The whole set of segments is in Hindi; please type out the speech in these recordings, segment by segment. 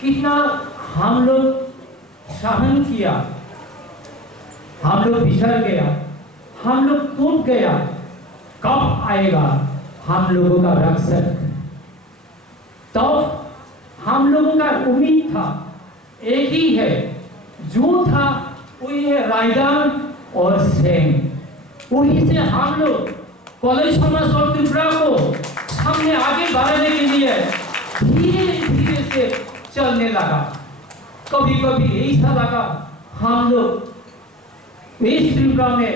कितना हम लोग सहन किया, हम लोग बिछड़ गया, हम लोग टूट गया। कब आएगा हम लोगों का रक्षक? तो हम लोगों का उम्मीद था एक ही है, जो था वही है रायदान और सेन। वही से हम लोग कॉलेज समाज और त्रिपुरा को हमने आगे बढ़ाने के लिए धीरे धीरे से चलने लगा। कभी कभी ऐसा लगा हम लोग इस त्रिपुरा में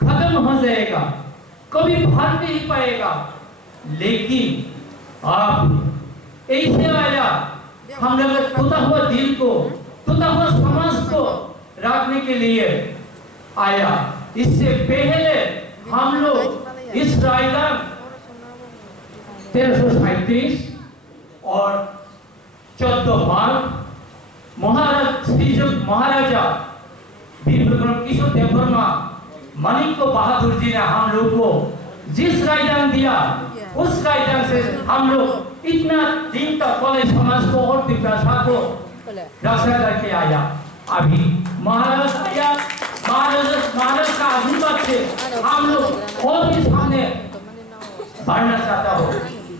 खत्म हो जाएगा, कभी भाग नहीं पाएगा। लेकिन आप ऐसे आया, हम लोग टूटा हुआ दिल को, टूटा हुआ समाज को रखने के लिए आया। इससे पहले हम लोग इस रायदान 1337 और 14 मार्च महाराजा वीर विक्रम किशोर देववर्मा माणिक्य बहादुर जी ने हम लोग को जिस रायदान दिया, उस रायदान से हम लोग इतना दिन तक कॉलेज समाज को और त्रिपुरा को रक्षा करके आया। अभी महाराज आया, महाराज का आशीर्वाद से हम लोग और भी सामने बढ़ना चाहता हो,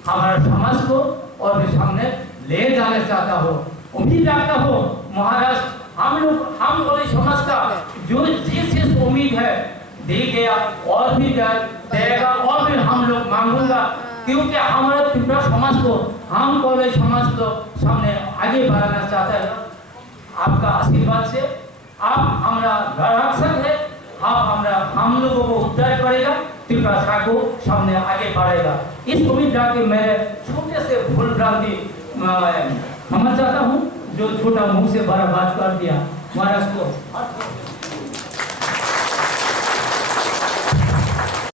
हमारे समाज को और भी सामने ले जाना चाहता हो। उम्मीद रखता हो महाराज हम कॉलेज समाज का जो जिस उम्मीद है दे गया और भी देगा और भी हम लोग मांगूंगा, क्योंकि हमारे त्रिपुरा समाज को, हम कॉलेज समाज को सामने आगे बढ़ाना चाहते हैं। आपका आशीर्वाद से आप हमारा रक्षक है, आप हम लोगों को उद्धार करेगा, त्रिपुरा को सामने आगे बढ़ेगा। इस उम्मीद रख मेरे छोटे से भूल भ्रांति क्षमा चाहता हूँ, जो छोटा मुंह से बड़ा बात कर दिया महाराज को।